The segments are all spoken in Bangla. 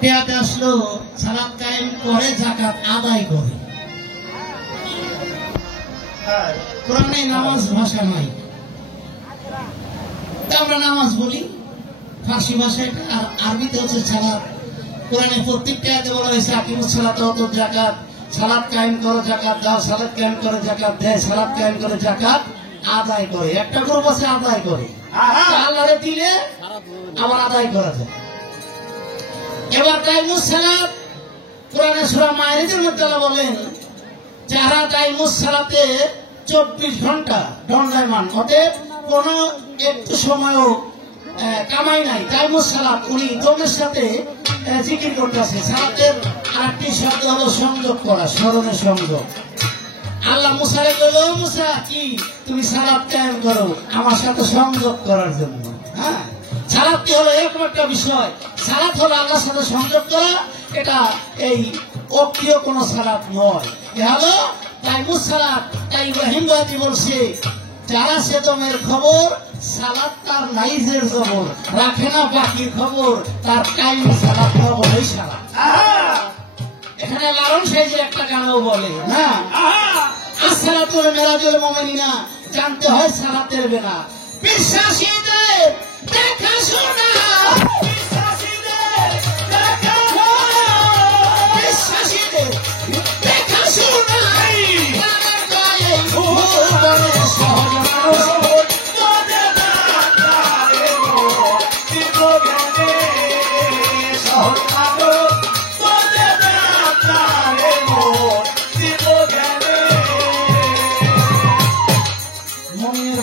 পেয়াতে আসলো, সালাত কায়েম করে, যাকাত আদায় করে। কোরআনে নামাজ ভাষা নাই, আমরা নামাজ বলি ফার্সি ভাষায়, আর আরবিতে হচ্ছে সালাত। কোরআনে প্রত্যেকটা আয়াতে বলা হয়েছে আকিমুস সালাত ওয়া আতুজ যাকাত, সালাত কায়েম করো, যাকাত দাও, সালাত কায়েম করে যাকাত দেয়, সালাত কায়েম করে যাকাত আদায় করে। একটা গ্রুপ আছে আদায় করে, আল্লাহরে দিলে আবার আদায় করা যায়। এবার কায়েমুস সালাত, কোরআনে সূরা মায়েদার মধ্যে আল্লাহ বলেন যারা কায়েমুস সালাতে 24 ঘন্টা দণ্ডায়মান, অতএব কোন একটু সময়ও কামাই নাই। কায়েমুস সালাত উনি দমের সাথে জিকির করতেছে। সালাতের আরেকটি শব্দ হলো সংযোগ করা, স্মরণের সংযোগ। আল্লাহ মুসারে বলল, মুসা কি তুমি সালাত কায়েম করো আমার সাথে সংযোগ করার জন্য। হ্যাঁ, সালাত কি হলো এরকম একটা বিষয়, সালাত হলো আল্লাহর সাথে সংযোগ করা, এটা এই অপ্রিয় কোন সালাত নয়, এ হলো কায়েমুস সালাত। তাই ইব্রাহিম বাদী বলছে যারা সেদমের খবর, সালাত তার নাইজের জবর, রাখে না বাকির খবর, তার কায়েম সালাত বলেই সালাত। এখানে লালন সাহেব একটা গানও বলে না, আসসালাতুল মিরাজুল মুমিনিনা, জানতে হয় সালাতের বেনা। বিশ্বাসীদের দেখাশোনা, বিশ্বাসীদের দেখাশোনা, সহজ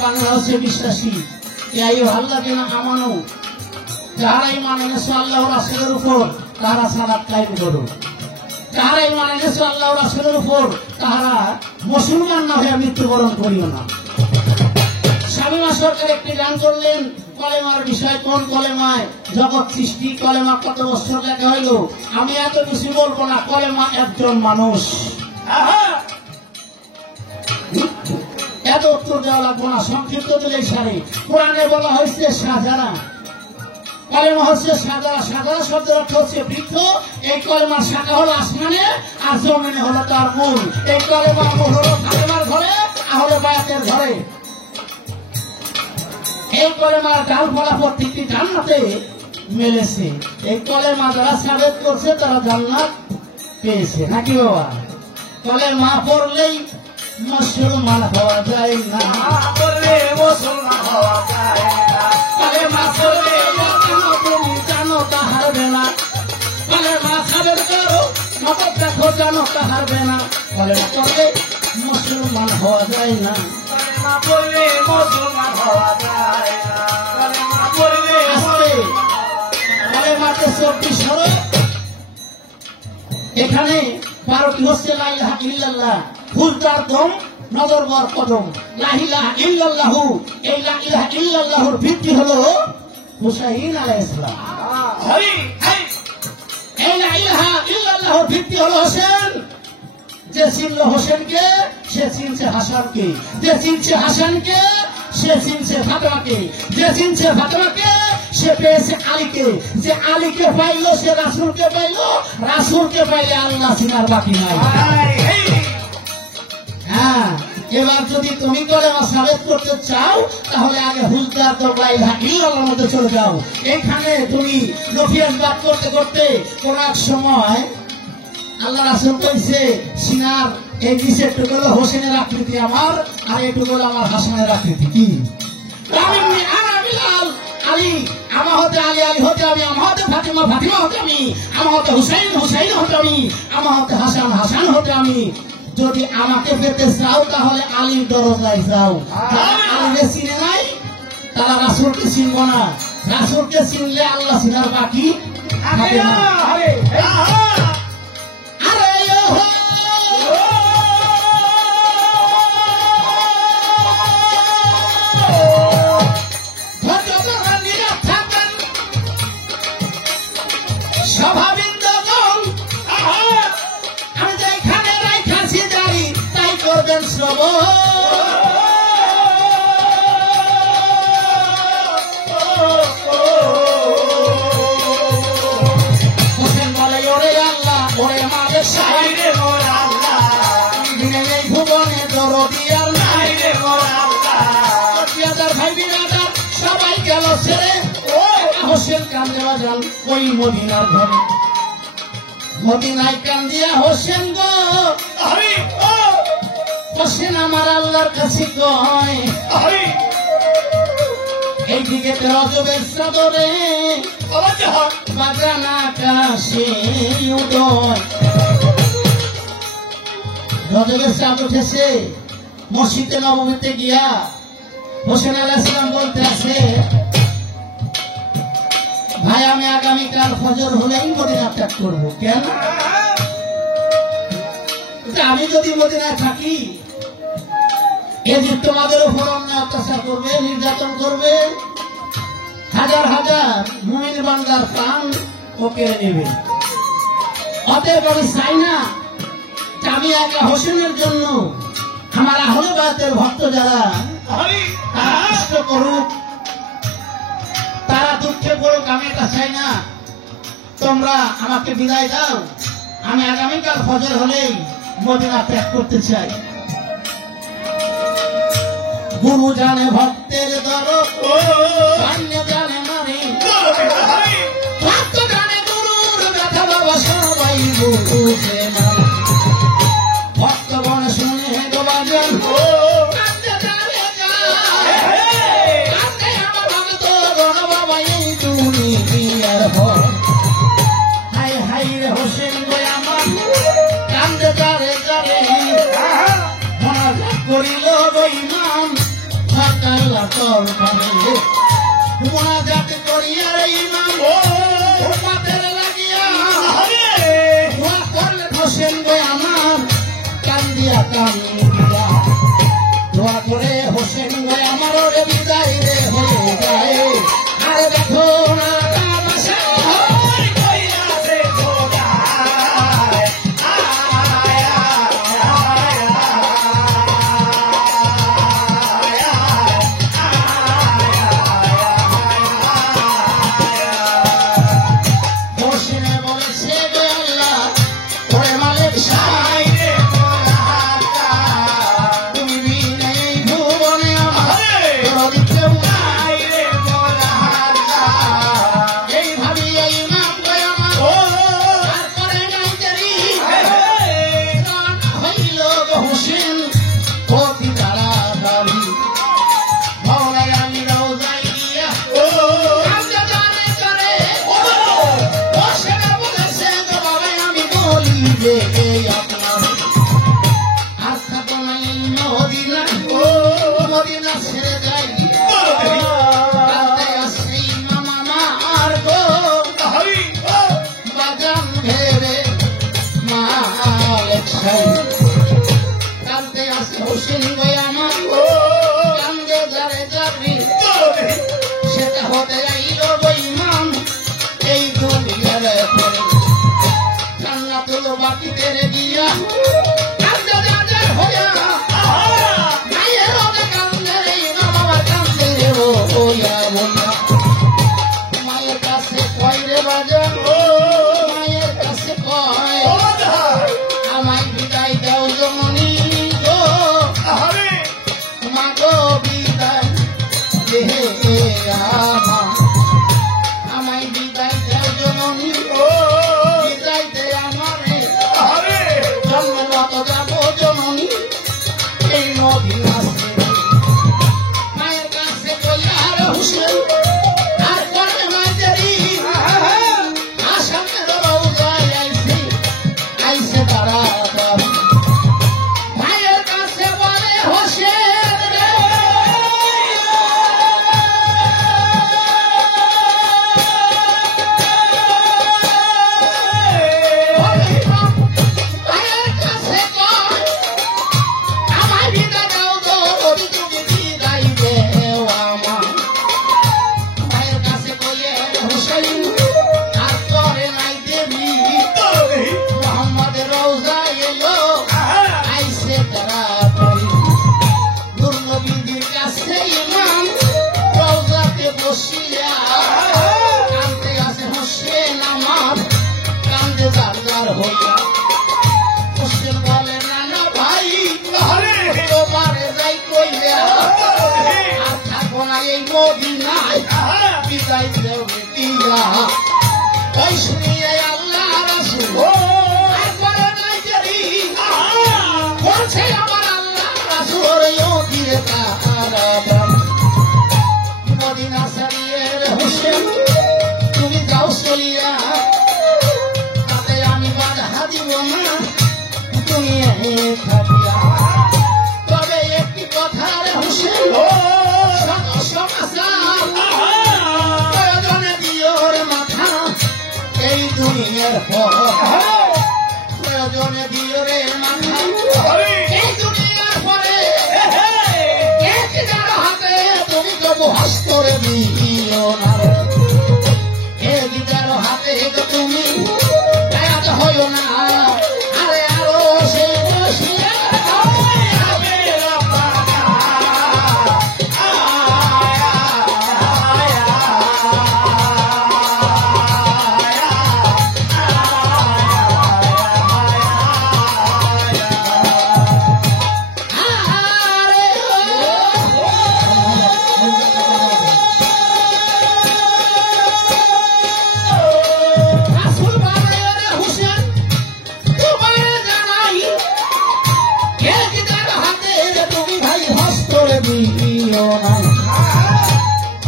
মানুষ বিশ্বাসী। আমানো যারা ঈমান এনেছো আল্লাহ ও রাসূলের উপর, তারা সালাত কায়েম করো। যারা ঈমান এনেছো আল্লাহ ও রাসূলের উপর, তারা মুসলমান না হয়ে মৃত্যুবরণ করিও না। শামীমা সরকার একটি গান করলেন কলেমার বিষয়, কোন কলেমায় জগৎ সৃষ্টি, কলেমা কত বছর লেখা হইল। আমি এত কিছু বলবো না, কলেমা একজন মানুষ, এত উত্তর দেওয়া লাগবো না, সংক্ষিপ্ত দিলে সারি। কোরআনে বলা হয়েছে শাহজারা, কলেমা হচ্ছে শাহজারা। শাহজারা শব্দের অর্থ হচ্ছে বৃক্ষ। এই কলেমার শাখা হলো আসমানে, আর জমিনে হলো তার মূল। এই কলেমার মূল হলো ফাতেমার ঘরে, আর হলো বায়াতের ঘরে। এই কলেমার ডাল ফলা প্রত্যেকটি জান্নাতে মেলেছে। এই কলেমা যারা সাবেত করছে তারা জান্নাত পেয়েছে, নাকি বাবা? কলেমা পড়লেই মুসলমান হওয়া যায় না, মুসলমান হওয়া যায় না। কলেমা পড়লে তুমি জানো তা হারবে না, কলেমা সাবেত করো নকল দেখো জানো তা হারবে না। কলেমা পড়লে মুসলমান হওয়া যায় না, কলেমা পড়লে মুসলমান হওয়া যায় না। কলেমা পড়লে কলেমাতে 24 হরফ, এখানে 12টি হচ্ছে লা ইলাহা ইল্লাল্লাহ, ফুলদার দম নজর বর কদম। লা ইলাহা ইল্লাল্লাহু, এই লা ইলাহা ইল্লাল্লাহুর ভিত্তি হলো হুসাইন আলাইহিস সালাম। এই লা ইলাহা ইল্লাল্লাহুর ভিত্তি হলো হোসেন। যে চিনল হোসেনকে সে চিনছে হাসানকে, যে চিনছে হাসানকে সে চিনছে ফাতেমাকে, যে চিনছে ফাতেমাকে সে পেয়েছে আলীকে, যে আলীকে পাইলো সে রাসূলকে পাইলো, রাসূলকে পাইলে আল্লাহ চিনার বাকি নাই। হ্যাঁ, এবার যদি তুমি কলেমা সাবেত করতে চাও তাহলে আগে হুজদার তো লা ইলাহা ইল্লাল্লাহর মধ্যে চলে যাও। এখানে তুমি নফিয়াত করতে করতে কোন এক সময় আল্লাহ রাসূল কইছে সিনার এই নিচের টুকরো হলো হোসেনের আকৃতি আমার, আর এই টুকরো আমার হাসানের আকৃতি। কি আলী আমার হতে আলী, আলী হতে আমি, আমার হতে ফাতিমা, ফাতিমা হতে আমি, আমার হতে হুসাইন, হুসাইন হতে আমি, আমার হতে হাসান, হাসান হতে আমি। যদি আমাকে পেতে চাও তাহলে আলীর দরজায় যাও। যারা আলীকে চিনে নাই তারা রাসূলকে চিনবো না, রাসূলকে চিনলে আল্লাহ চিনার বাকি থাকে না। আমি যেখানে রাইখাছি দাঁড়ি তাই করবেন শ্রবণ। হোসেন বাজান ওই মদিনার ঘরে মদিনায় কান্দিয়া হোসেন গো হোসেন আমার আল্লাহর কাছে কয় এইদিকে রজবের চাদরে বাজান আকাশে উদয় রজবের চাঁদ উঠেছে মসজিদে নবমীতে গিয়া হোসেন আলাইহিস সালাম বলতে আছে ভাই আমি আগামীকাল ফজর হলেই মদিনা ত্যাগ করবো কেন আমি যদি মদিনায় থাকি এজিদ তোমাদের উপর অন্যায় অত্যাচার করবে নির্যাতন করবে হাজার হাজার মুমিন বান্দার প্রাণ ও কেড়ে নেবে অতএব আমি চাই না আমি একা হোসেনের জন্য আমার আহলে বায়াতের ভক্ত যারা কষ্ট করুক তারা দুঃখে পড়ুক আমি এটা চাই না তোমরা আমাকে বিদায় দাও আমি আগামীকাল ফজর হলেই মদিনা ত্যাগ করতে চাই গুরু জানে ভক্তের দরদ অন্য জানে মানে ভক্ত জানে গুরুর কথা বাবা সবাই বুঝে না ভক্তগণ শুনে গো বাজান হাই হাই রে হোসেন গো আমার কান্দে যারে যারে মোনাজাত করিল গো ইমাম ফাকাল্লা তোর ভাবে মোনাজাত করিয়া রে ইমাম উম্মতের লাগিয়া দোয়া করলেন হোসেন গো আমার কান্দিয়া কান্দিয়া দোয়া করে হোসেন গো আমার ওরে বিদায় রে হয়ে যায় আরে দেখো না সেটা হতে আইল বইমান এই দুনিয়ার কান্না তুলো বাকিতে রে দিয়া কান্দে যাদের হইয়া মায়ের ওকে কান্দে রে না বাবা কান্দে রে ও ইয়া মোনা মায়ের কাছে কয় রে বাজান মায়ের কাছে কয় আমায় বিদায় দাও জননী গো মা গো বিদায় দেহে আমায় বিদায় দাও জননী বিদায় দে আমারে জন্মগত যাব জননী এই মদিনা ছেড়ে মায়ের কাছে কইয়া রে হোসেন আর করে মাই দেরি আসামের রওজায় আইছে তাড়াতাড়ি মায়ের কাছে বলে হোসেন রে মায়ের কাছে কয় আমায় বিদায় দাও গো তুমি বিদায় দেও আমার মায়ের কাছে কইয়ে হোসেন আর করে নাই দেবী মোহাম্মদের রওজায় এলো আইছে তাড়াতাড়ি নূরনবীর কাছে ইমাম রওজাতে বসিয়া কান্দে আছে হোসেন আমার কান্দে জানলার হইয়া হোসেন বলে নানা ভাই তোমারে যাই কইয়া আর থাকো না এই মদিনায় বিদায় দেও দিয়া ওই শুনিয়ে আল্লাহ রাসূল আর করে নাই দেরি বলছে আমার আল্লাহ রাসূল ও দিরে তারা মদিনা ছাড়িয়ে হোসেন তুমি যাও চলিয়া তাতে আমি বাধা দিব না তুমি থাকিয়া তবে একটি কথা রে হোসেন প্রয়োজনে দিও রে মাথা এই দুনিয়ার পর প্রয়োজনে দিও রে মাথা এই দুনিয়ার পরে একজন হাতে তুমি তবু হস্তরে দিও না একজন হাতে তুমি বেয়াদ হইও না আরে আরো সে বসিয়া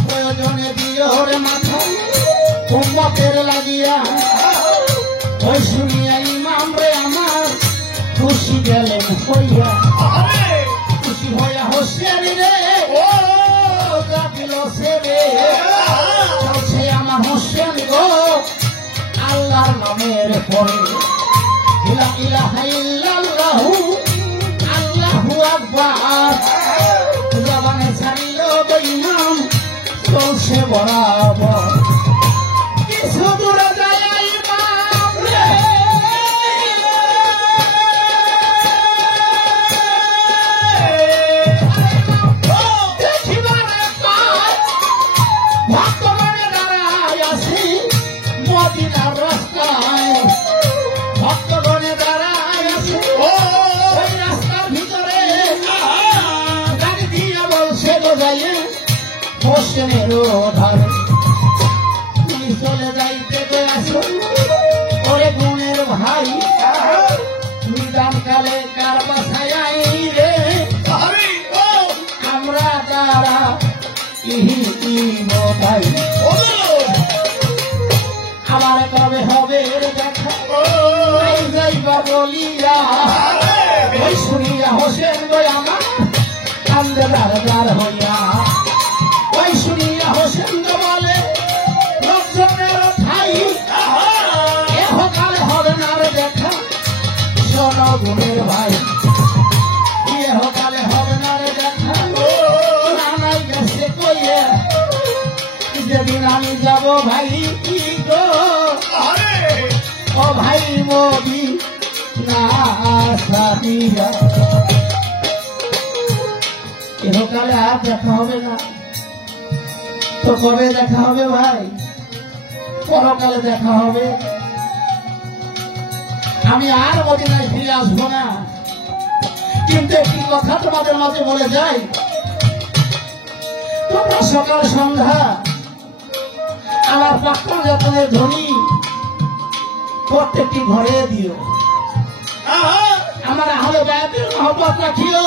প্রয়োজনে দিও রে মাথা উম্মতের লাগিয়া ওই শুনিয়া ইমাম রে আমার খুশি গেলেন হইয়া খুশি হইয়া হোসেন রে ও কাপিল সে রে বলছে আমার হোসেন গো আল্লাহর নামের পরে লা ইলাহা ইল্লাল্লাহু আল্লাহু আকবার জবানে ছাড়িল ইমাম চলছে বরাবর কিছু দূরে যায় ইমাম দেখিবারে ভক্তগণে দাঁড়ায় আছে মদিনার রাস্তায় ভক্তগণে দাঁড়ায় আছে ওই রাস্তার ভিতরে গাড়ি দিয়ে বলছে বোঝাইয়ে হোসেনের ধারে তুমি চলে যাইতে আসো ওরে গুণের ভাই নিদান কালে কার বাসায় রে আমরা তারা ভাই আমার কবে হবে দেখা যাইবা বলিয়া ওই শুনিয়া হোসেন গো আমার কান্দে দাঁড় হইয়া ওই শুনিয়া হোসেন বলে লোকজনের ঠাই এহকালে হবে না রে দেখা শোনো গুণের ভাই এহকালে হবে না রে দেখা নানাই গেছে কইয়ে যেদিন আমি যাব ভাই কি গো ও ভাই মোদি না সাথিয়া এহকালে আর দেখা হবে না তো কবে দেখা হবে ভাই পরকালে দেখা হবে আমি আর মদিনায় ফিরে আসবো না কিন্তু একটি কথা তোমাদের মাঝে বলে যাই তোমরা সকাল সন্ধ্যা আমার প্রাক্তন যতনের ধ্বনি প্রত্যেকটি ঘরে দিও আমার আহলে বায়াতের মহব্বত রাখিও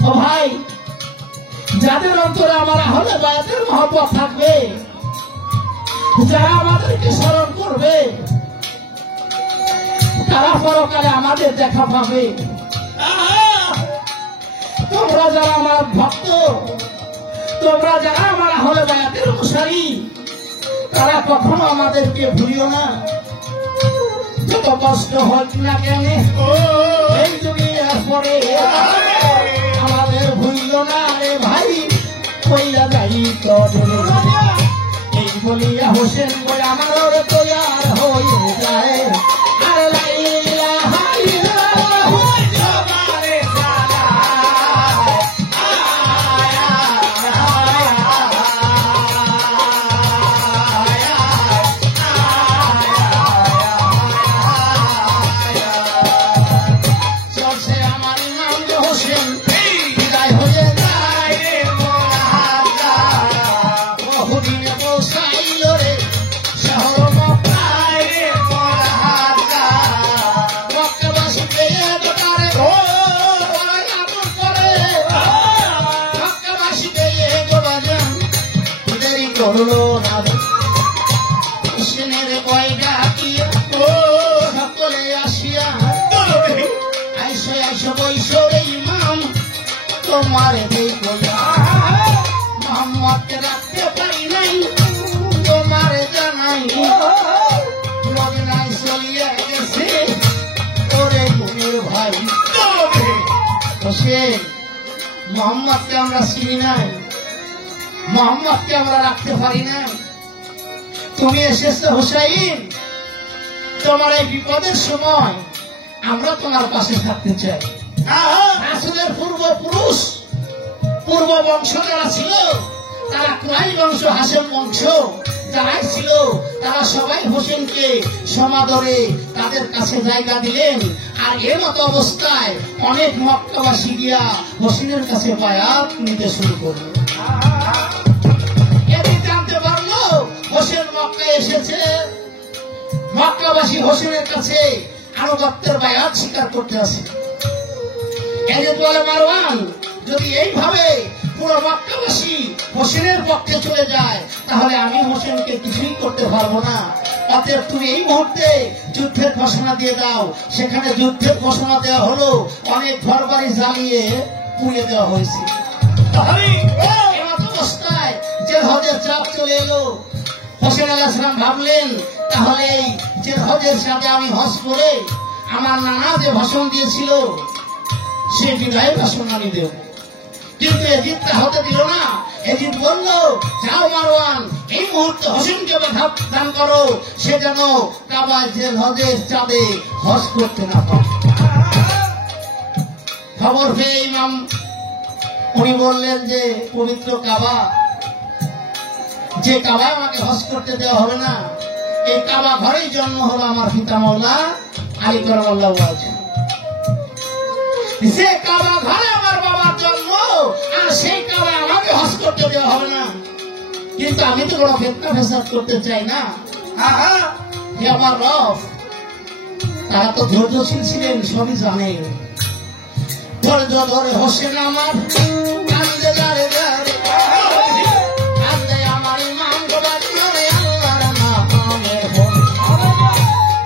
ও ভাই যাদের অন্তরে আমার আহলে বায়াতের মহব্বত থাকবে যারা আমাদেরকে স্মরণ করবে তারা পরকালে আমাদের দেখা পাবে তোমরা যারা আমার ভক্ত তোমরা যারা আমার আহলে বায়াতের অনুসারী তারা কখনো আমাদেরকে ভুলিও না যত কষ্ট হোক না কেন এই দুনিয়ার পরে আমাদের ভুলিল না রে ভাই কইলা যাই তো এই বলিয়া হোসেন বলে আমার তৈয়ার হয়ে যায় আর লাইলা হাইলা হুসেনের কয়টা দিয়ে সকলে আসিয়া আইসো আইসো বৈশো রে ইমাম তোমার দেই কইয়া মোহাম্মদকে রাখতে পারি নাই তোমার জানাই মদিনায় চলিয়া গেছে ওরে গুণের ভাই হোসেন মোহাম্মদকে আমরা চিনি নাই মোহাম্মদকে আমরা রাখতে পারি না তুমি এসেছো হুসাইন তোমার এই বিপদের সময় আমরা তোমার পাশে থাকতে চাই রাসূলের পূর্বপুরুষ পূর্ব বংশ যারা ছিল তারা কুরাইশ বংশ হাশেম বংশ যারাই ছিল তারা সবাই হোসেনকে সমাদরে তাদের কাছে জায়গা দিলেন আর এর মতো অবস্থায় অনেক মক্কাবাসী গিয়া হোসেনের কাছে বায়াত নিতে শুরু করল এটি জানতে পারলো হোসেন মক্কায় এসেছে মক্কাবাসী হোসেনের কাছে আনুগত্যের বায়াত স্বীকার করতে আসে এই যে বলে মারওয়ান যদি এইভাবে পুরো মক্কাবাসী হোসেনের পক্ষে চলে যায় তাহলে আমি হোসেনকে কিছুই করতে পারবো না অতএব তুমি এই মুহূর্তে যুদ্ধের ঘোষণা দিয়ে দাও সেখানে যুদ্ধের ঘোষণা দেওয়া হলো অনেক ঘরবাড়ি জ্বালিয়ে পুড়িয়ে দেওয়া হয়েছে অবস্থায় যে হজের চাপ চলে এলো হোসেন আলাইহিস সালাম ভাবলেন তাহলে এই যে হজের সাথে আমি হজ করে আমার নানা যে ভাষণ দিয়েছিল সে বিদায় ভাষণ আমি দেব কিন্তু এজিদ তা হতে দিল না এজিদ বলল যাও মারওয়ান এই মুহূর্তে হোসেনকে দান করো সে যেন কাবায় যে হজের চাঁদে হজ করতে না পারে খবর পেয়ে ইমাম উনি বললেন যে পবিত্র কাবা যে কাবা আমাকে হজ করতে দেওয়া হবে না এই কাবা ঘরেই জন্ম হলো আমার পিতা মাওলা আলী কারামাল্লাহু ওয়াজহু যে কাবা ঘরে আমার বাবার জন্ম আর সেই কাবা আমাকে হজ করতে দেওয়া হবে না কিন্তু আমি তো বড় ফিতনা ফেসাদ করতে চাই না হে আমার রব তারা তো ধৈর্যশীল ছিলেন সবই জানে ধৈর্য ধরে হোসেন আমার কান্দে দাঁড়ে দাঁড়ে কান্দে আমার ইমাম গোলাম ধরে আল্লাহর নামের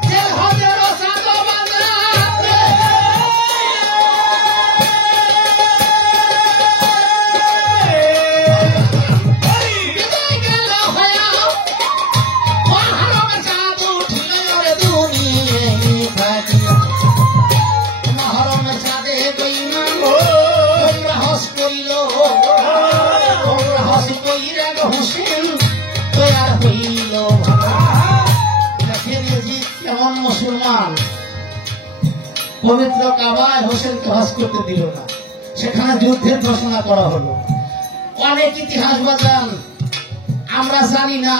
যে হজের সাদা বাঁধা মুসলমান পবিত্র কাবায় হোসেনকে হজ করতে দিল না সেখানে যুদ্ধের ঘোষণা করা হলো অনেক ইতিহাস বাজান আমরা জানি না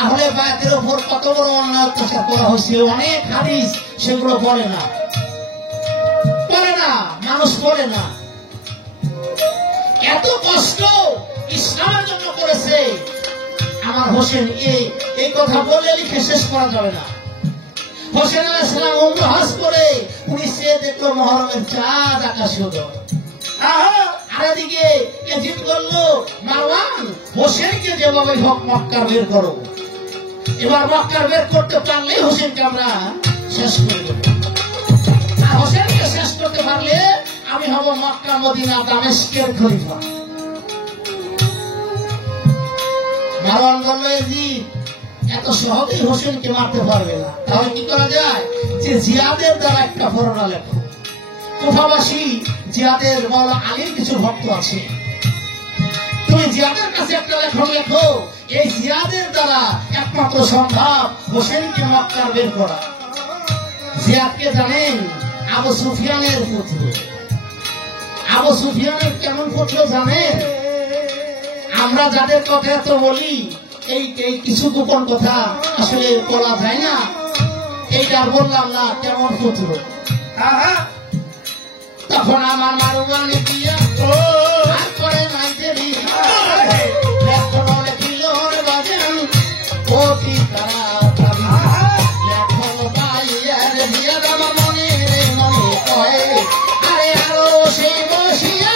আহলে বায়তের উপর কত বড় অন্যায় অত্যাচার করা হয়েছে অনেক হাদিস সেগুলো বলে না মানুষ বলে না এত কষ্ট ইসলামের জন্য করেছে আমার হোসেন এই কথা বলে লিখে শেষ করা যাবে না হোসেন আলাইহিস সালাম উমরা হজ করে উনি সে দেখলো মুহররমের চাঁদ আকাশে উঠল আর এদিকে এজিদ বলল মারওয়ান হোসেনকে যেভাবে হোক মক্কা বের করো এবার মক্কা বের করতে পারলে হোসেনকে আমরা শেষ করে দেব আর হোসেনকে শেষ করতে পারলে আমি হব মক্কা মদিনা দামেস্কের খলিফা মারওয়ান বলল এজিদ এত সহজেই হোসেনকে মারতে পারবে না তাহলে কি করা যায় যে জিয়াদের দ্বারা একটা বর্ণনা লেখো কুফাবাসী জিয়াদের বড় আলীর কিছু ভক্ত আছে তুমি জিয়াদের কাছে একটা লেখন লেখো এই জিয়াদের দ্বারা একমাত্র সম্ভব হোসেনকে মক্কা বের করা জিয়াদকে জানেন আবু সুফিয়ানের পুত্র আবু সুফিয়ানের কেমন পুত্র জানেন আমরা যাদের কথা এত বলি এই কিছু গোপন কথা আসলে বলা যায় না এইটা বললাম না কেমন পুত্র তখন আমার মারওয়ান দিয়া তারপরে নাই দেরি লেখন লেখিল রে বাজান অতি তাড়াতাড়ি লেখন পাইয়ার দিয়া আমার মনে মনে কয় আরে আরো সেই বসিয়া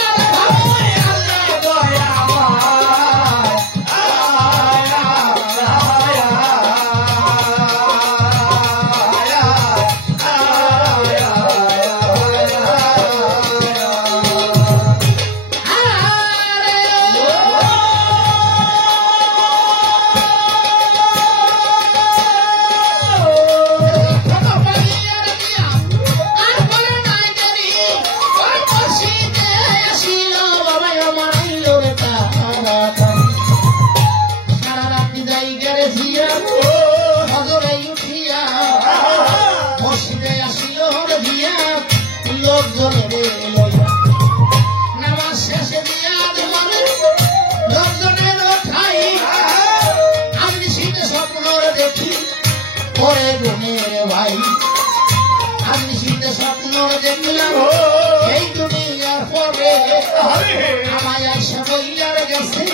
ওরে গুণের ভাই আমি শীতে স্বপ্ন দেখলাম এই দুনিয়ার পরে আমায় এসে বইয়ার গেছে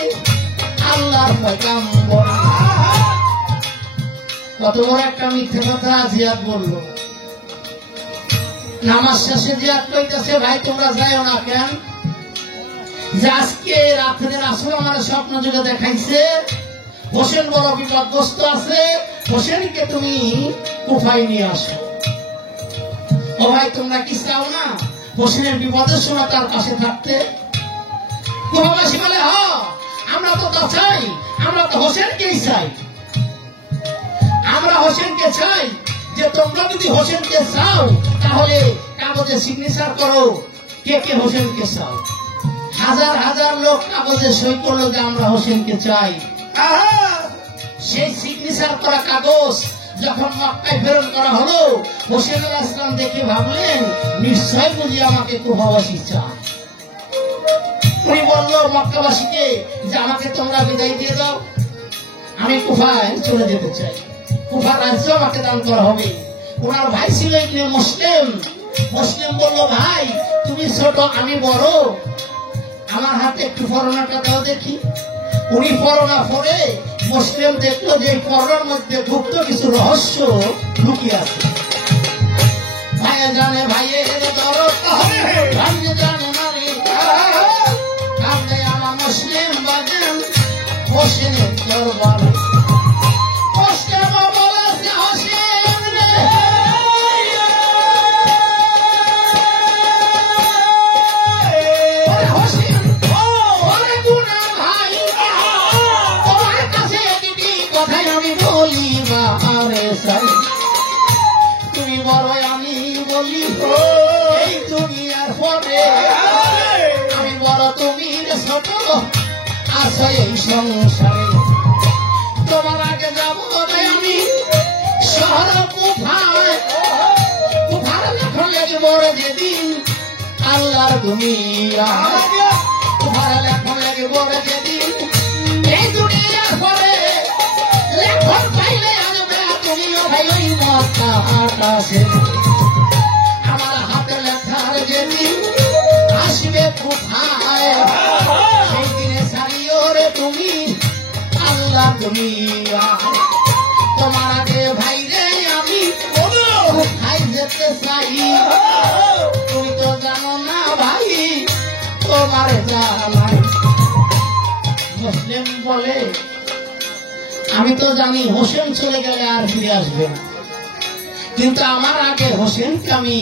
আল্লাহর পয়গাম্বর। কত বড় একটা মিথ্যে কথা জিয়াদ বললো। নামাজ শেষে জিয়াদ কইতেছে ভাই তোমরা যাইও না কেন, যে আজকে রাত্রে রাসূল আমার স্বপ্ন যুগে দেখাইছে হোসেন বড় বিপদগ্রস্ত আছে, হোসেনকে তুমি কুফায় নিয়ে আসো। ও ভাই তোমরা কি চাও না হোসেনের বিপদের সময় তার পাশে থাকতে? কুফাবাসী বলে হ্যাঁ আমরা তো তা চাই, আমরা তো হোসেনকেই চাই, আমরা হোসেনকে চাই। যে তোমরা যদি হোসেনকে চাও তাহলে কাগজে সিগনেচার করো কে কে হোসেনকে চাও। হাজার হাজার লোক কাগজে সই করলো যে আমরা হোসেনকে চাই। সেই সিগনেচার করা কাগজ যখন মক্কায় প্রেরণ করা হলো হোসেন আলাইহিস সালাম দেখে ভাবলেন নিশ্চয় বুঝি আমাকে কুফাবাসী চায়। উনি বললো মক্কাবাসীকে যে আমাকে তোমরা বিদায় দিয়ে দাও, আমি কুফায় চলে যেতে চাই, কুফার রাজ্য আমাকে দান করা হবে। ওনার ভাই ছিল ইবনে মুসলিম। মুসলিম বলল ভাই তুমি ছোট আমি বড়, আমার হাতে একটু ফরনাটা দাও দেখি। উনি ফরনা পরে মুসলিম দেখলো যে ফরনার মধ্যে গুপ্ত কিছু রহস্য লুকিয়ে আছে। ভাইয়া জানে ভাইয়ের দরদ ভাইয়া জানে নারী কাঁদে আমার মুসলিম বাজান হোসেনের দরবার। তুমি বড় আমি বলি এই দুনিয়ার পরে আমি বড় তুমি ছোট আছো এই সংসারে। তোমার আগে যাবো আমি শহর কুফায়, কুফার লেখন লাগবো যেদিন আল্লাহর দুনিয়া, কুফার লেখন লাগবো যেদিন এই দুনিয়ার পরে লেখন পাইলে আমার হাতে লেখার যেদিন আসবে কুফায় সেই দিনে সারিও রে তুমি আল্লাহ দুনিয়া। তোমার আগে ভাই রে আমি কুফায় যেতে চাই, তুমি তো জানো না ভাই তোমার জানাই। মুসলিম বলে আমি তো জানি হোসেন চলে গেলে আর ফিরে আসবে না, কিন্তু আমার আগে হোসেনকে আমি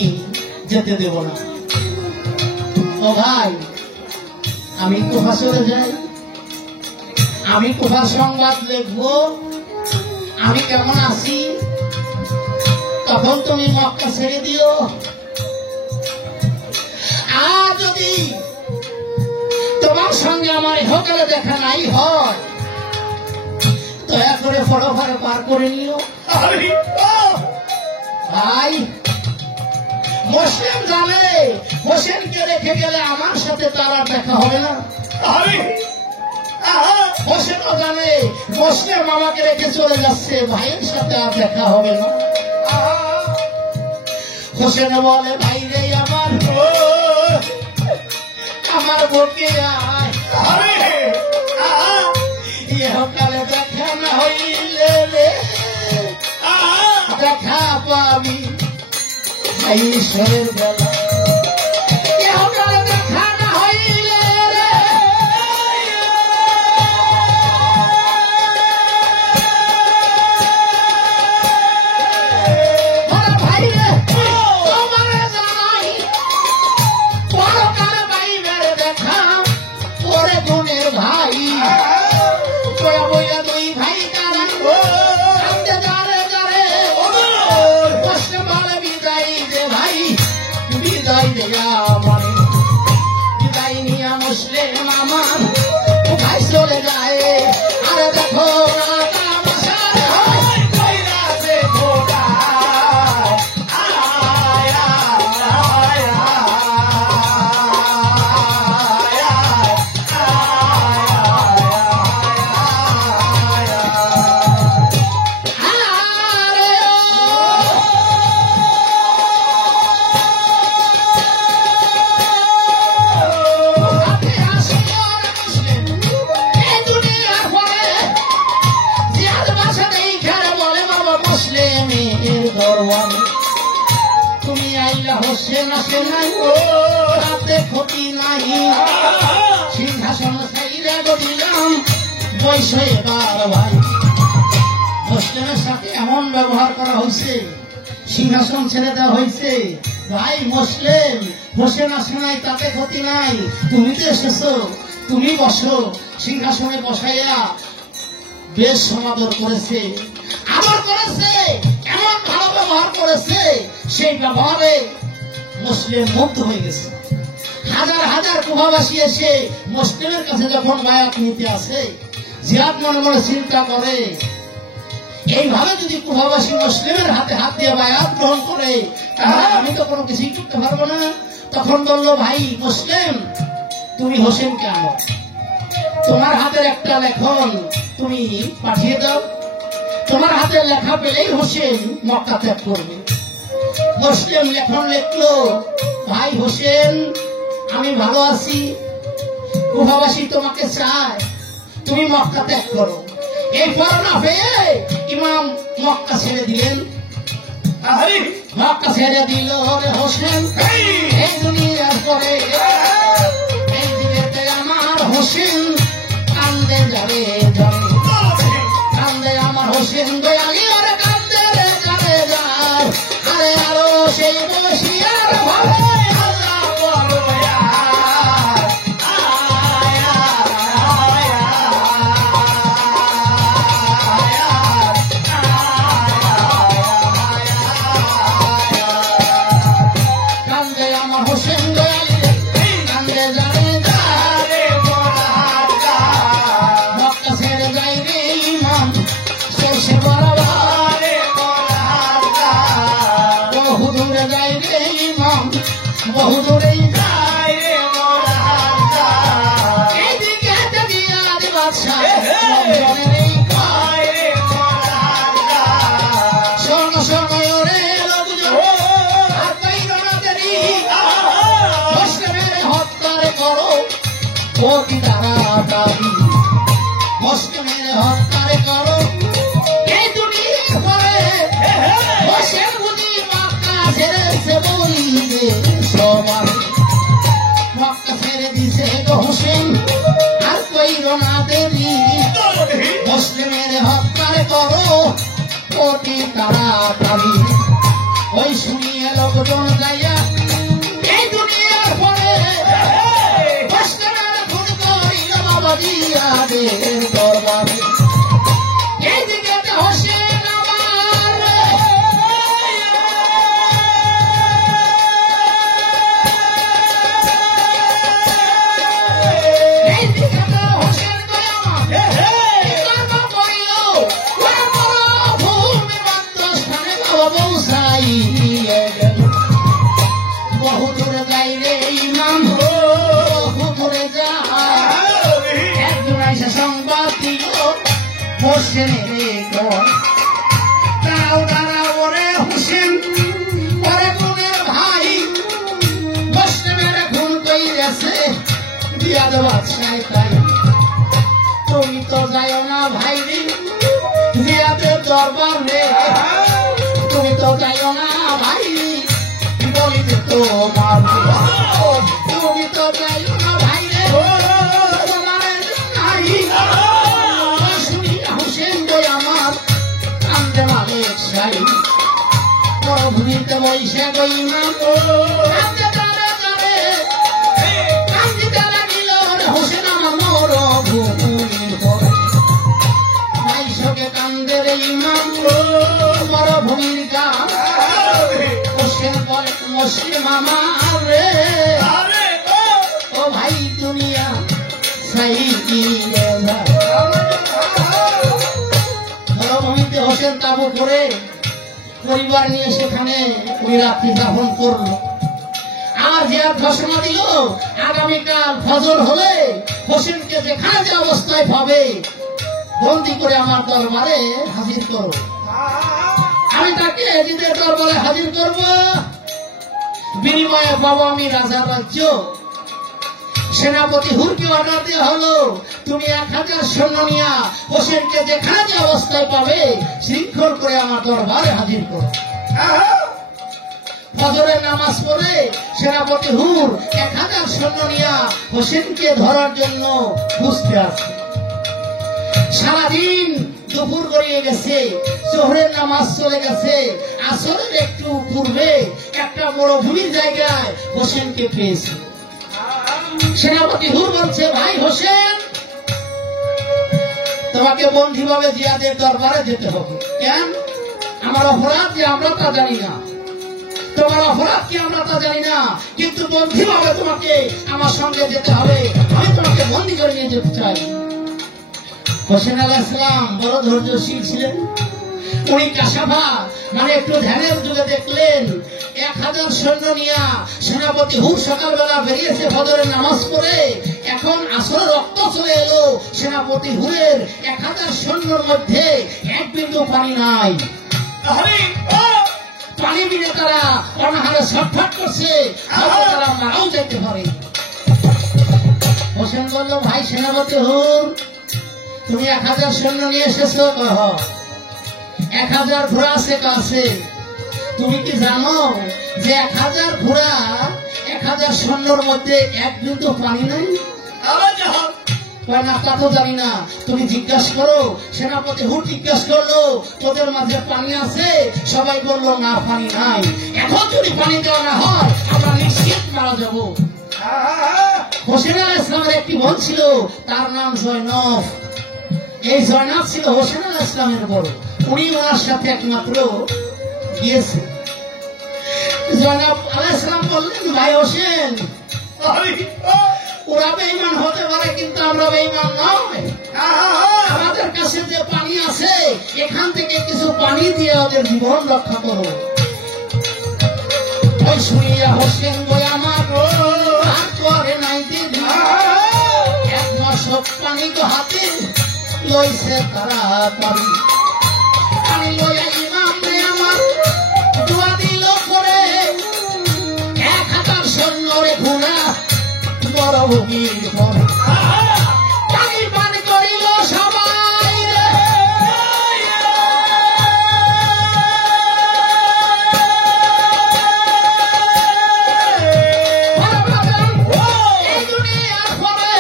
যেতে দেব না। ও ভাই আমি কুফা চলে যাই, আমি কুফার সংবাদ লিখবো আমি কেমন আছি, তখন তুমি মক্কা ছেড়ে দিও। আর যদি তোমার সঙ্গে আমার ইহকালে দেখা নাই হয় দয়া করে ফটোফারে পার করে নিও। ভাই মুসলিম জানে হোসেনকে রেখে গেলে আমার সাথে তার আর দেখা হবে না। হোসেনও জানে মুসলিম আমাকে রেখে চলে যাচ্ছে, ভাইয়ের সাথে আর দেখা হবে না। হোসেন বলে ভাই রে আমার আমার বুকে আয়, ইহকালে দেখা না হইলে রে দেখা পাবি ঈশ্বরের বেলা। ইহকালে দেখা না হইলে রে ভাই রে তোমারে জানাই পরকালে পাইবে দেখা ওরে গুণের ভাই। দুই ভাই কারণ বিদায় দে ভাই বলে তুমি আইলা হোসেন আসে নাই তাতে ক্ষতি নাই সিংহাসন সাইরা গড়িলাম বৈশ এবার ভাই মুসলিমের সাথে এমন ব্যবহার করা হয়েছে সিংহাসন ছেড়ে দেওয়া হয়েছে ভাই মুসলিম হোসেন আসে নাই তাতে ক্ষতি নাই তুমি তো এসেছো তুমি বসো সিংহাসনে বসাইয়া বেশ সমাদর করেছে আদর করেছে এমন ভালো ব্যবহার করেছে সেই ব্যবহারে মুসলিম মুগ্ধ হয়ে গেছে হাজার হাজার কুহাবাসী এসে মুসলিমের কাছে যখন বায়াত নিতে আসে জিহাদ মনে মনে চিন্তা করে এইভাবে যদি কুহাবাসী মুসলিমের হাতে হাত দিয়ে বায়াত গ্রহণ করে তাহলে আমি তো কোনো কিছুই করতে পারবো না তখন বললো ভাই মুসলিম তুমি হোসেনকে আনো তোমার হাতের একটা লেখন তুমি পাঠিয়ে দাও তোমার হাতে লেখা পেলেই হোসেন মক্কা ত্যাগ করবে মুসলিম লেখন লিখলো ভাই হোসেন আমি ভালো আছি কুহাবাসী তোমাকে চায় তুমি মক্কা ত্যাগ করো এই করোনা পেয়ে ইমাম মক্কা ছেড়ে দিলেন মক্কা ছেড়ে দিল রে হোসেন এই দুনিয়ার পরে এই দিনেতে আমার হোসেন কান্দে যাবে কান্দে আমার হোসেন দয়ালি ওরে কান্দে রে যাবে যার আরে আরো সেই বসিয়ার ভাবে আল্লাহ বলো কান্দে আমার হোসেন দয়ালি কান্দে যাবে যারে মক্কা ছেড়ে যাই রে ইমাম শেষে বরাবরে বহু দূরে যাই রে ইমাম বহু দূরেই যায় রে এইদিকে দিয়া রে বাদশা শোনো শোনো রে লোকজন আর তাই না দেরি মুসলিমের হত্যার করো অতি তাড়াতাড়ি মুসলিমের হত্যার করো এই দুনিয়ার পরে হোসেন বুঝি মক্কা ছেড়েছে বলিবে সবার মক্কা ছেড়ে দিছে গো হোসেন আর কইর না দেরি মুসলিমের হত্যার করো অতি তাড়াতাড়ি ওই শুনিয়ে লোকজন যাইয়া এই দুনিয়ার পরে মুসলিমের খুন করিল বাবা দিয়া দে দরবারে এইদিকে হোসেন আমার এইদিকে হোসেন কর্ম করিল ভূমি বাদ্যস্থানে বাবা বৌসাইয়ে গেল বহু দূরে যাই রে ইমাম বহু দূরে যায় একজন এসে সংবাদ দিল হোসেনের ঘর দাঁড়াও দাঁড়াও রে হোসেন পরে বোনের ভাই মুসলিমের খুন কইরেছে জিয়াদ বাদশাহ তাই তুমি তো যাইও না ভাই রে জিয়াদের দরবার রে তুমি তো যাইও না ভাই বলিতে তোমার তুমি তো যাইও না ভাই রে তোমার নাই শুনিয়া হোসেন বই আমার কান্দে মালিক সাই মরভূমিতে বৈশা গই না কান্দে তারা তারে কান্দিতে লাগিল রে হোসেন আমার মরভূমির পরে মাইশকে কান্দে রে ইমাম মরভূমির গান হোসেন বলে মুসলিম আমার রে ও ভাই দুনিয়া সাই মরভূমিতে হোসেন তাবু করে পরিবার নিয়ে সেখানে ওই রাত্রি যাপন করলো আর যে ঘোষণা দিল আগামীকাল ফজর হলে হোসেনকে যেখানে যে অবস্থায় পাবে বন্দি করে আমার দরবারে হাজির করো আমি তাকে নিজের দরবারে হাজির করব বিনিময়ে পাবো আমি রাজার রাজ্য সেনাপতি হুরকে অর্ডার দেওয়া হলো তুমি 1000 সৈন্য নিয়া হোসেনকে যেখানে যে অবস্থায় পাবে শৃঙ্খল করে আমার দরবারে হাজির করো ফজরের নামাজ পড়ে সেনাপতি হুর 1000 সৈন্য নিয়া হোসেনকে ধরার জন্য খুঁজতে আসে। সারাদিন দুপুর গড়িয়ে গেছে, জোহরের নামাজ চলে গেছে, আসরের একটু পূর্বে একটা মরুভূমির জায়গায় হোসেনকে পেয়েছে। সেনাপতি হুর বলছে, ভাই হোসেন, তোমাকে বন্দী ভাবে জিয়াদের দরবারে যেতে হবে। কেন? আমার অপরাধ যে আমরা তা জানি না, তোমার অপরাধ কি আমরা তা জানি না, কিন্তু বন্দী ভাবে তোমাকে আমার সঙ্গে যেতে হবে, আমি তোমাকে বন্দী করে নিয়ে যেতে চাই। হোসেন আলাইহিস সালাম বড় ধৈর্যশীল ছিলেন। উনি কাসাফা মানে একটু ধ্যানের যুগে দেখলেন 1000 সৈন্য নিয়ে সেনাপতি হুর সকালবেলা বেরিয়েছে ফজরের নামাজ পড়ে, এখন আসর রক্ত চলে এলো। সেনাপতি হুরের 1000 সৈন্যর মধ্যে এক বিন্দু পানি নাই। পানি বিনে তারা অনাহারে ছটফট করছে, তারা মারাও যেতে পারে। হোসেন বলল, ভাই সেনাপতি হুর, তুমি 1000 সৈন্য নিয়ে এসেছো, 1000 ঘোড়া আছে কাছে। তুমি কি জানো যে 1000 ঘোড়া 1000 সৈন্যর মধ্যে এক বিন্দু পানি নাই? না, তা তো জানি না, তুমি জিজ্ঞাসা করো। সেনাপতি হুর জিজ্ঞাসা করলো, তোদের মাঝে পানি আছে? সবাই বললো, না, পানি নাই। এখন যদি পানি দেওয়া না হয় আমরা নিশ্চিত মারা যাবো। হোসেন আলাইহিস সালামের একটি বোন ছিল, তার নাম জয়নব। এই জয়নব ছিল হোসেন আলাইহিস সালামের বড়। উনি ওনার সাথে একমাত্র গিয়েছে। জয়নব আলাইহিস সালাম বললেন, ভাই হোসেন, ওরা বেঈমান হতে পারে কিন্তু আমরা বেঈমান নয়। আমাদের কাছে যে পানি আছে এখান থেকে কিছু পানি দিয়ে ওদের জীবন রক্ষা করো। ওই শুনিয়া হোসেন বই আমার আর করে নাই দিদি, 1 মশক পানি তো হাতে লইছে তারা পানি। পানি লইয়া ইমাম রে আমার দোয়া দিল করে, 1000 সৈন্যরে ঘোড়া মরুভূমির পরে। পানি পান করিল সবাই রে, এই দুনিয়ার পরে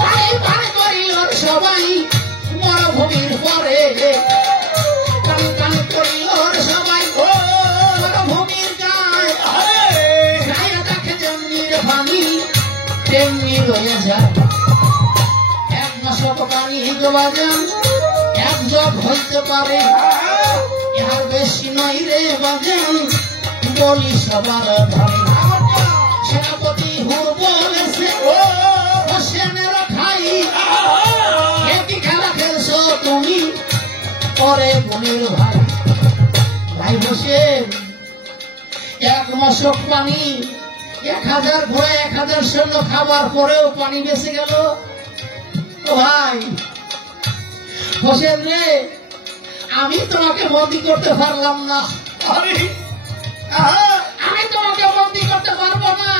পানি পান করিল সবাই মরুভূমির পরে। পানি পান করিল সবাই মরুভূমির গায়ে, গায়ে দেখে যেমনি পানি তেমনি রয়ে যায়। 1 মশক পানি বাজান 1 জগ হইতে পারে, ইহার বেশি নয় রে বাজান, বলি সবার ধরে। সেনাপতি হুর বলেছে, হোসেনের খাই একই খেলা খেলছো তুমি, পরে বোনের ভাই। ভাই হোসেন, 1 মশক পানি 1000 ঘোড়া 1000 সৈন্য খাবার পরেও পানি বেঁচে গেল। ভাই হোসেন রে, আমি তোমাকে বন্দী করতে পারলাম না, আমি তোমাকে বন্দী করতে পারবো না।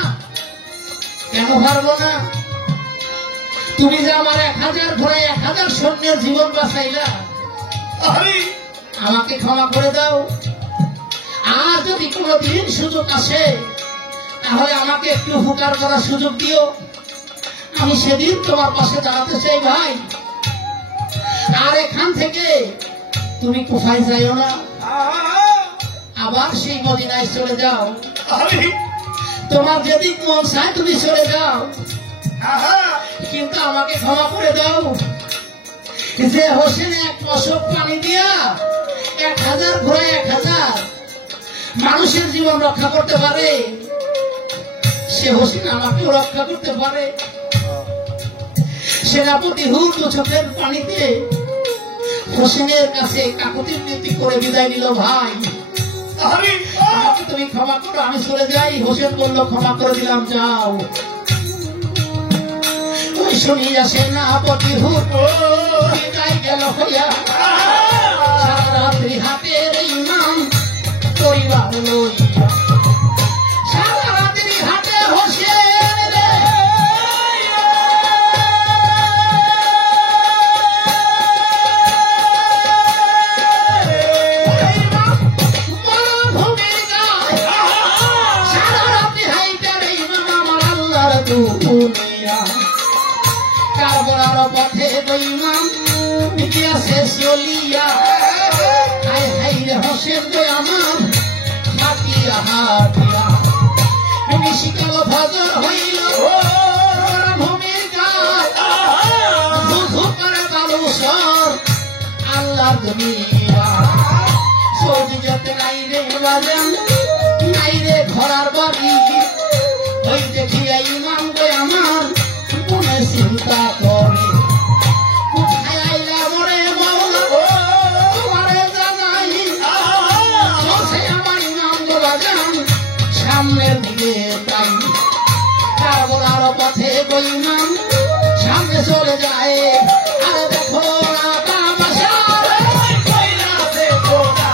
কেন পারবো না? তুমি যে আমার 1000 ঘোড়া 1000 সৈন্যের জীবন বাঁচাইলা, আমাকে ক্ষমা করে দাও। আর যদি কোনোদিন সুযোগ আসে তাহলে আমাকে একটু উপকার করার সুযোগ দিও, আমি সেদিন তোমার পাশে দাঁড়াতে চাই ভাই। আর এখান থেকে তুমি কোথায় যাইও না, আবার সেই মদিনায় চলে যাও। তোমার যেদিক মন চায় তুমি চলে যাও, কিন্তু আমাকে ক্ষমা করে দাও। যে হোসেন 1 মশক পানি দিয়া 1000 ঘোড়া 1000 মানুষের জীবন রক্ষা করতে পারে, সে হোসেন আমাকেও রক্ষা করতে পারে। সেনাপতি হুর চোখের পানিতে হোসেনের কাছে কাকুতি মিনতি করে বিদায় নিল। ভাই আমাকে তুমি ক্ষমা করো, আমি চলে যাই। হোসেন বলল, ক্ষমা করে দিলাম, যাও। ওই শুনিয়া সেনাপতি হুর বিদায় গেল হইয়া, সারা রাত্রি হাতের ইমাম পরিবার লইয়া, সারা রাত্রি হাতে হোসেন রে ইমাম গিয়াছে চলিয়া, হায় হায় রে হোসেন গো আমার হাতিয়া হাতিয়া, নিশিকাল ভজর হইল ভূমির গায়, ধুধু করে বালুসর আল্লাহ দুনিয়া, সৌদি যেতে নাই রে বাজান নাই রে ঘোড়ার বাড়ি, ওই দেখিয়া ইমাম গো আমার মনে চিন্তা করে, কোথায় আইলা মরে মাওলা তোমারে জানাই, বসে আমার ইমাম গো বাজান সামনের দিকে তাই, কারবলার পথে গো ইমাম সামনে চলে যায়, আর দেখো না তামাশা কইরাছে কোথায়,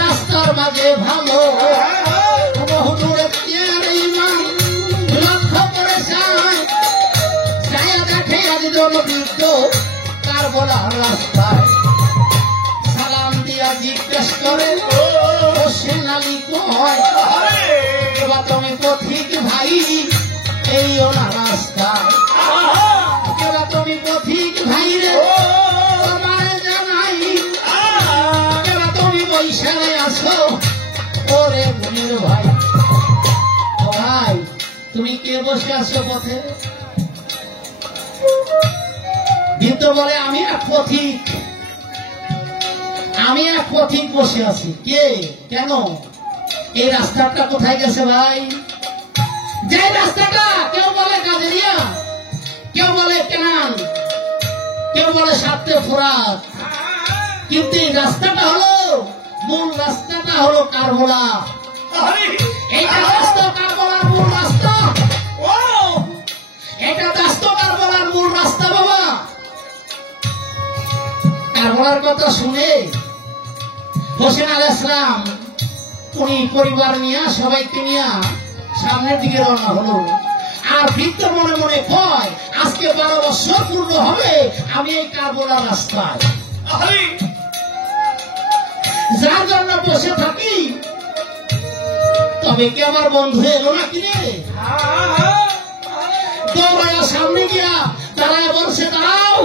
রাস্তার মাঝে ভালো বহুদূরে ইমাম লক্ষ্য করে যায়, দেখে একজন বৃদ্ধ তার বলা রাস্তায়, সালাম দিয়া জিজ্ঞেস করে হোসেন আলী কয়, এবার তুমি পথিক ভাই এই ওনা রাস্তায়, এবার তুমি পথিক ভাই রে তোমার জানাই, বৈশালে আসো ওরে বোনের ভাই, ভাই তুমি কে বসে আসো পথে? বৃদ্ধ বলে আমি এক পথিক বসে আছি। কে কেন এই রাস্তাটা কোথায় গেছে ভাই? যে রাস্তাটা কেউ বলে গাজরিয়া, কেউ বলে কেনান, কেউ বলে সাতটে ফোরাত, কিন্তু এই রাস্তাটা হলো মূল রাস্তাটা হলো কারবলা, এইটা রাস্তা কারবলার মূল রাস্তা, এটা রাস্তা কারবলার মূল রাস্তা বাবা। কারবলার কথা শুনে হোসেন আলাইহিস সালাম উনি পরিবার নিয়ে সবাইকে নিয়ে সামনের দিকে রওনা হলো, আর বৃদ্ধ মনে মনে কয় আজকে 12 বছর পূর্ণ হবে আমি এই কারবলার রাস্তায়, যার জন্য বসে থাকি, তবে কি আমার বন্ধু এলো নাকি রে? দৌড়ায় সামনে গিয়া দাঁড়ায় বলছে দাঁড়াও,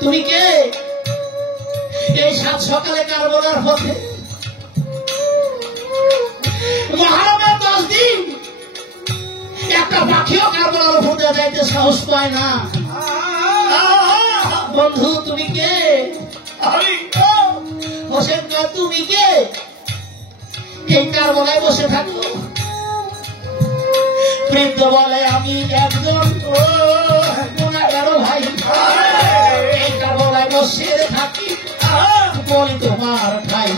তুমি কে? এই সাত সকালে কারবলার পথে মহরমের 10 দিন একটা পাখিও কারবলার উপর দিয়ে যাইতে সাহস পায় না, বন্ধু তুমি কে? হোসেন তুমি কে? এই কারবলায় বসে থাকো? বৃদ্ধ বলে আমি একজন গুনাহগার ভাই, এই কারবলায় বসে থাকি, বলি তোমার ভাই,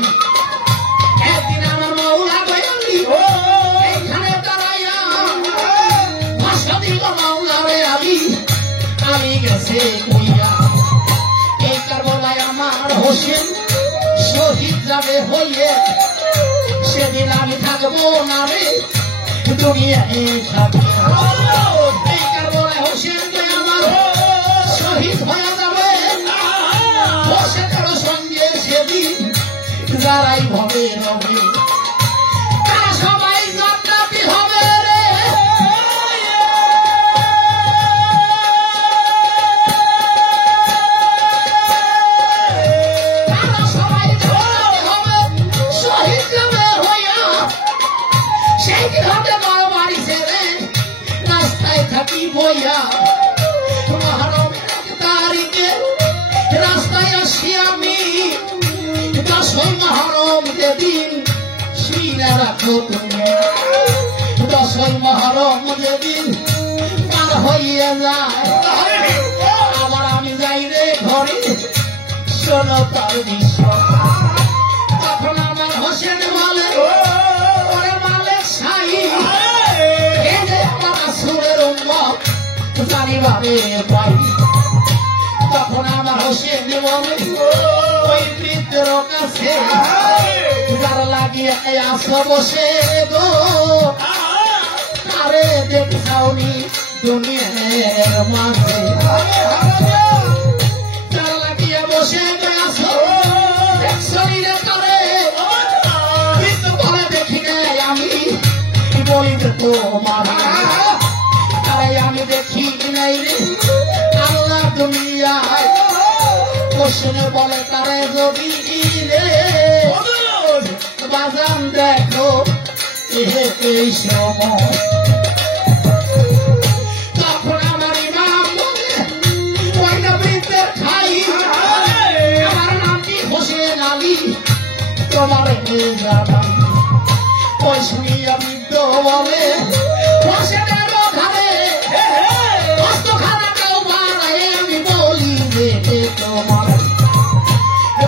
একদিন আমার মাওলা দয়ালি এইখানে দাঁড়াইয়া ভাষা দিল মাওলা রে আমি গেছে কইয়া, এই কারবলায় আমার হোসেন শহীদ যাবে হইয়ে, সেদিন আমি থাকবো না রে দুনিয়ায় থাকবে, এই কারবলায় হোসেন আমার শহীদ হয়ে যাবে, হোসেনের সঙ্গে সেদিন যারাই ভবে রবে তারা সবাই জান্নাতি হবে রে, তারা সবাই জান্নাতি হবে, শহীদ যাবে হইয়া সেই দিন হবে বাড়ি ছেড়ে রাস্তায় থাকি বইয়া, মহরমের 1 তারিখে রাস্তায় আসি আমি, 10ই মহরম যেদিন শুইনা রাখো তুমি, 10ই মহরম যেদিন পার হইয়া যায়, আবার আমি যাই রে ঘরে, শোনো তার দৃশ্য, তখন আমার হোসেন বলে ওরে মালিক সাই, এই যে আমার আসুরের উম্মত জানি বারে পাই তখন আমার হোসেন বলে ওই বৃদ্ধের কাছে যারা লাগিয়ে আসো বসে গো আরে দেখাওনি দুনিয়ার মাঝে যারা লাগিয়ে বসে আসো শরীরে করে কিন্তু বলে দেখি নাই আমি বলিতে তোমার আরে আমি দেখি নাই রে আল্লাহ দুনিয়ায় কোশ্চেনে বলে তারে যদি রে বাজান দেখো এই সময় তখন আমার ইমাম বলে ওইটা বৃদ্ধের খাই আমার নামটি হোসেন আলী তোমার ওই শুনিয়া বৃদ্ধ বলে হোসেনের ঘরে হস্তখানাটাও বাড়াই আমি বলি রে তোমার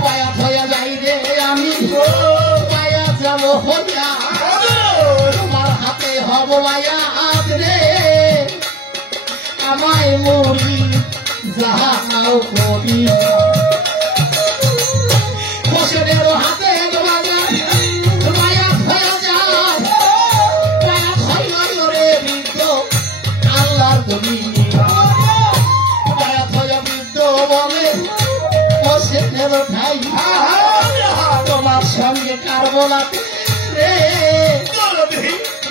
বায়াত হইয়া যাই রে আমি বায়াত যাবো হইয়া তোমার হাতে হব বায়াত রে আমায় মরি যাহাও করি হোসেনের হাতে বায়াত হইয়া যায় বায়াত হইল রে বৃদ্ধ আল্লাহর দুনিয়া বায়াত হইয়া বৃদ্ধ বলে হোসেনের ভাই তোমার সঙ্গে কার বলাতে রে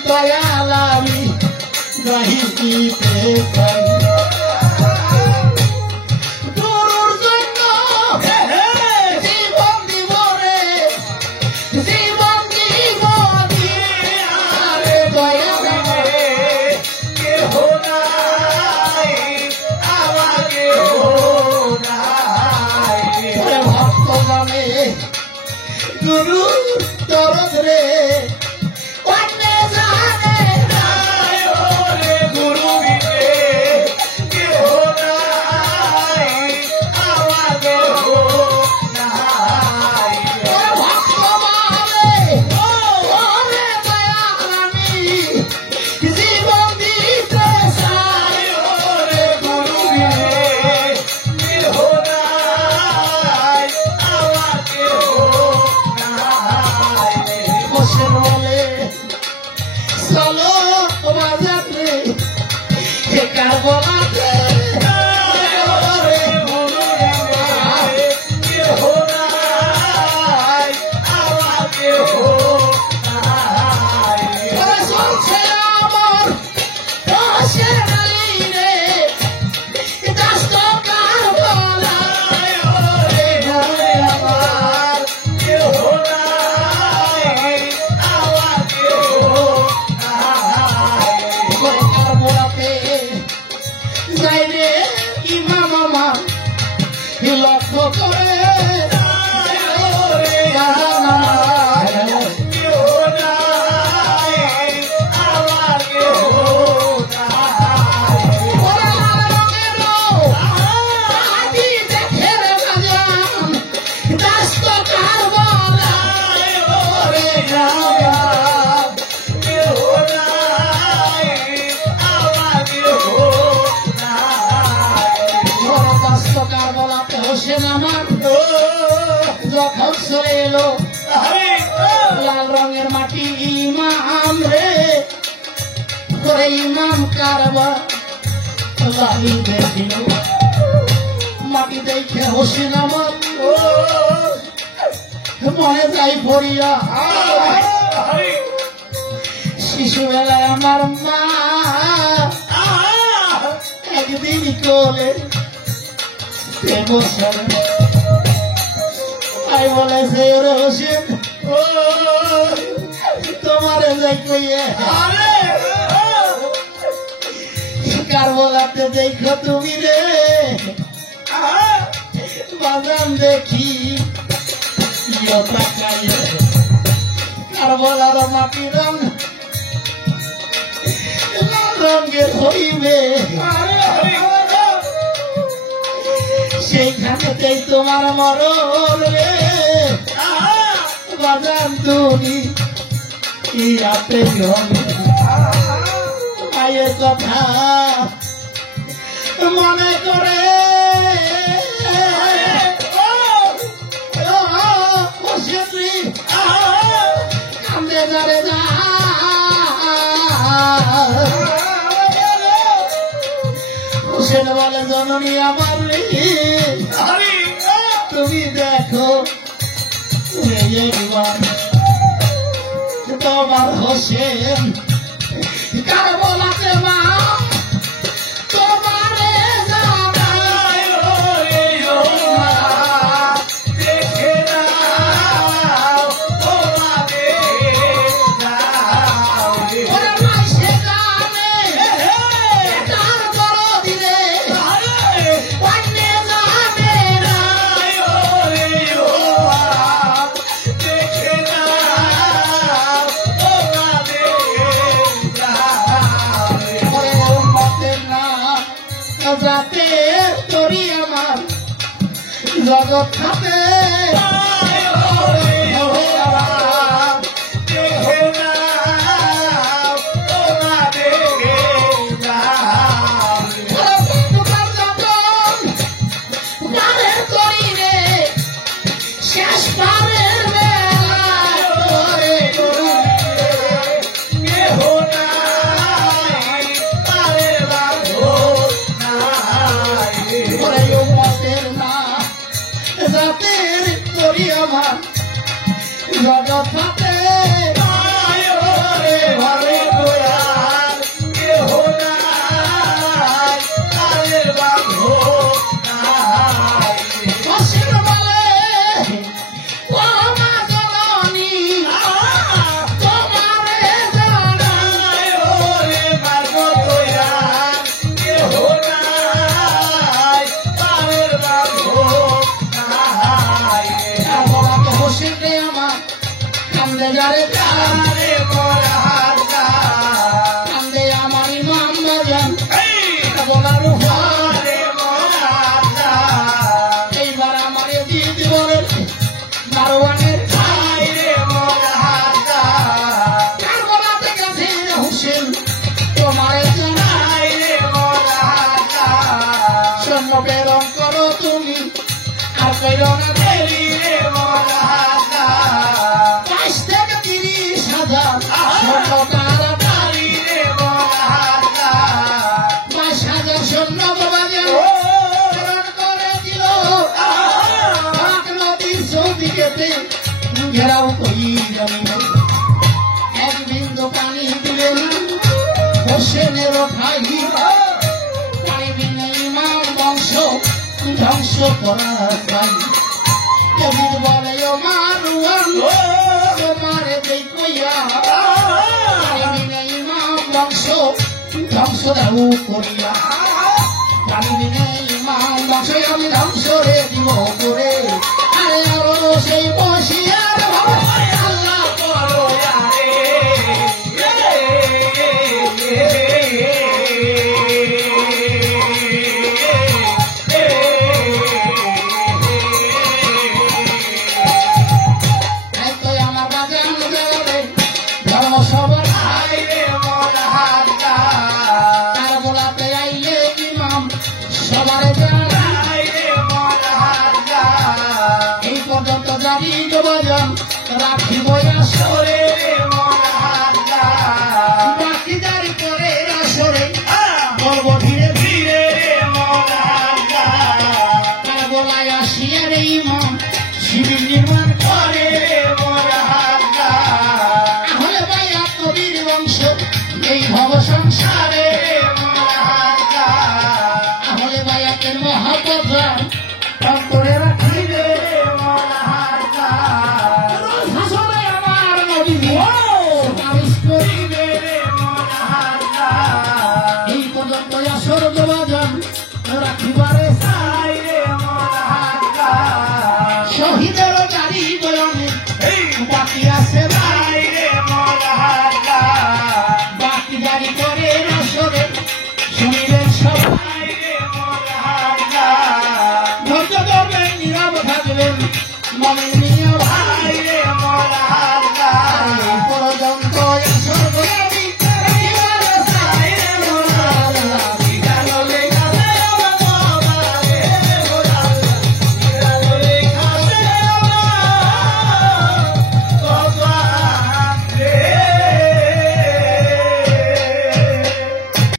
দয়াল আমি রাহিতে চাই গুরুর জন্য জীবন দিব রে জীবন দিব আরে দয়াল কেহ নাই আমার কেহ নাই ভক্ত নামে গুরু দরদ রে লাল রঙের মাটি ইমাম রে করে ইমাম কারবা লালি দেখিল মাটি দেখে হোসেন আমার মনে যাই ভরিয়া শিশুবেলায় আমার মা একদিন কোলে তাই বলেছে ওরে হোসেন তোমারে যাই কইয়ে কার বলাতে দেখো তুমি রে বাজান দেখি কার বলার মাটি রং রঙের হইবে সেইখানেতেই তোমার মরণ রে বাজান তুমি ইয়াতে মায়ের কথা মনে করে কান্দে যারে যা হোসেন বলে জননী আমার তুমি দেখো তোমার হোসেন কার বলাতে মা তোমারে যাতে তোরি আমার জগৎ খাতে শেষ পারের জাতের তোরি আমার জগৎ হাতে আমার ইমাম বাজান বলার এইবার আমার দিদ বলে দারোয়ানের বলাতে গেছে হোসেন তোমার সৈন্য প্রেরণ করো তুমি আর পেরো না দেরি রে ঘেরাও করি এক বিন্দু পানি দিলে না হোসেনের ভাই পানি বিনে ইমাম বংশ ধ্বংস করা চাই কবির বলে ও মারুয়ান মারে দেই কইয়া পানি বিনে ইমাম বংশ ধ্বংস দাও করিয়া পানি বিনে ইমাম বংশ আমি ধ্বংস রে দিব করে আরে আরো সেই বসিয়ার আল্লাহ করো আমার বাজার ধর্ম সবার তার বলাতে আইলে ইমাম সবার এই পর্যন্ত জানি বাজান রাখিব আসরে বাকি জারি করে আসরে বলব ধীরে ধীরে তারা বলায় আসিয়া রে ইমাম শিবির নির্মাণ করে হলে ভাই কবির বংশ এই ভব সংসারে হলে ভাই একের মহাপত করে রাখিবে আমার নবী করিবে এই পর্যন্ত আসর বাজান রাখিবারে শহীদের গাড়ি বয়নে বাকি আছে